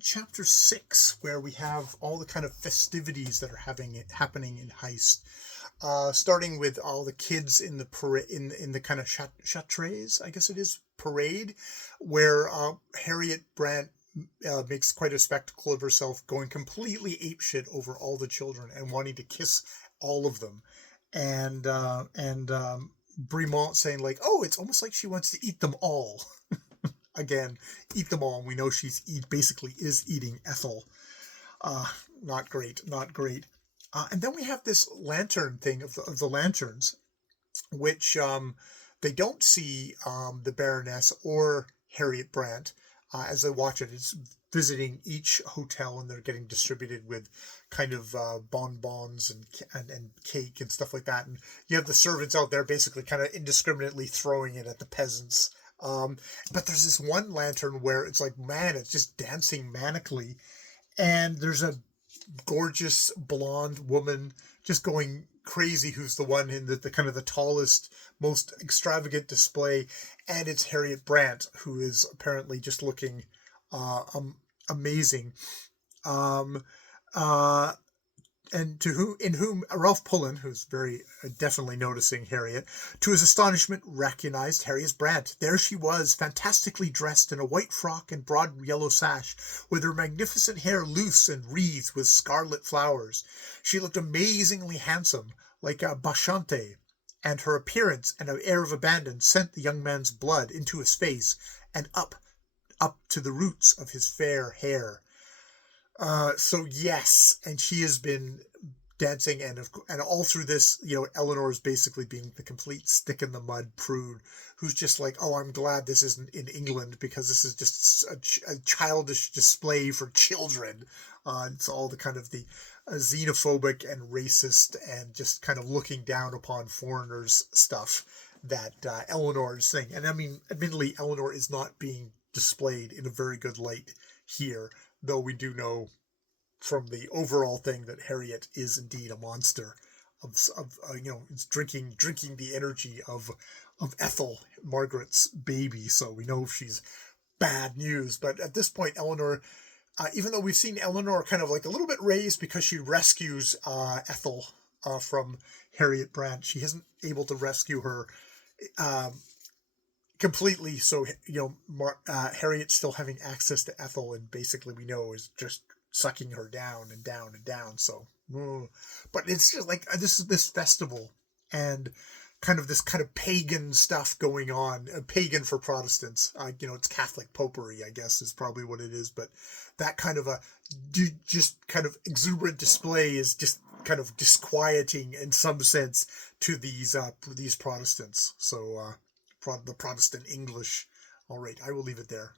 chapter 6, where we have all the kind of festivities that are happening in Heist. Starting with all the kids in the parade, in the kind of Chptrs, I guess it is, parade, where Harriet Brandt makes quite a spectacle of herself, going completely apeshit over all the children and wanting to kiss all of them, and Bremont saying like, "Oh, it's almost like she wants to eat them all." Again, eat them all. And we know she's basically is eating Ethel. Not great, not great. And then we have this lantern thing of the Lntrns, which they don't see the Baroness or Harriet Brandt as they watch it. It's visiting each hotel, and they're getting distributed with kind of bonbons and cake and stuff like that. And you have the servants out there basically kind of indiscriminately throwing it at the peasants. But there's this one lantern where it's like, man, it's just dancing manically. And there's a gorgeous blonde woman just going crazy, who's the one in the kind of the tallest, most extravagant display. And it's Harriet Brandt, who is apparently just looking amazing. And in whom Ralph Pullen, who's very definitely noticing Harriet, to his astonishment recognized Harriet Brandt. There she was, fantastically dressed in a white frock and broad yellow sash, with her magnificent hair loose and wreathed with scarlet flowers. She looked amazingly handsome, like a Bacchante, and her appearance and an air of abandon sent the young man's blood into his face and up to the roots of his fair hair. So yes, and she has been dancing, and all through this, Eleanor is basically being the complete stick in the mud prude, who's just like, oh, I'm glad this isn't in England, because this is just a childish display for children. It's all the kind of the xenophobic and racist and just kind of looking down upon foreigners stuff that Eleanor is saying. And I mean, admittedly, Eleanor is not being displayed in a very good light here, though we do know from the overall thing that Harriet is indeed a monster of it's drinking the energy of Ethel, Margaret's baby. So we know she's bad news. But at this point, Eleanor, even though we've seen Eleanor kind of like a little bit raised because she rescues Ethel from Harriet Brandt, she isn't able to rescue her completely. So Harriet's still having access to Ethel, and basically we know is just sucking her down and down and down. So, but it's just like this festival and kind of this kind of pagan stuff going on. Pagan for Protestants, it's Catholic popery, I guess, is probably what it is. But that kind of a just kind of exuberant display is just kind of disquieting in some sense to these Protestants. So the Protestant English. All right, I will leave it there.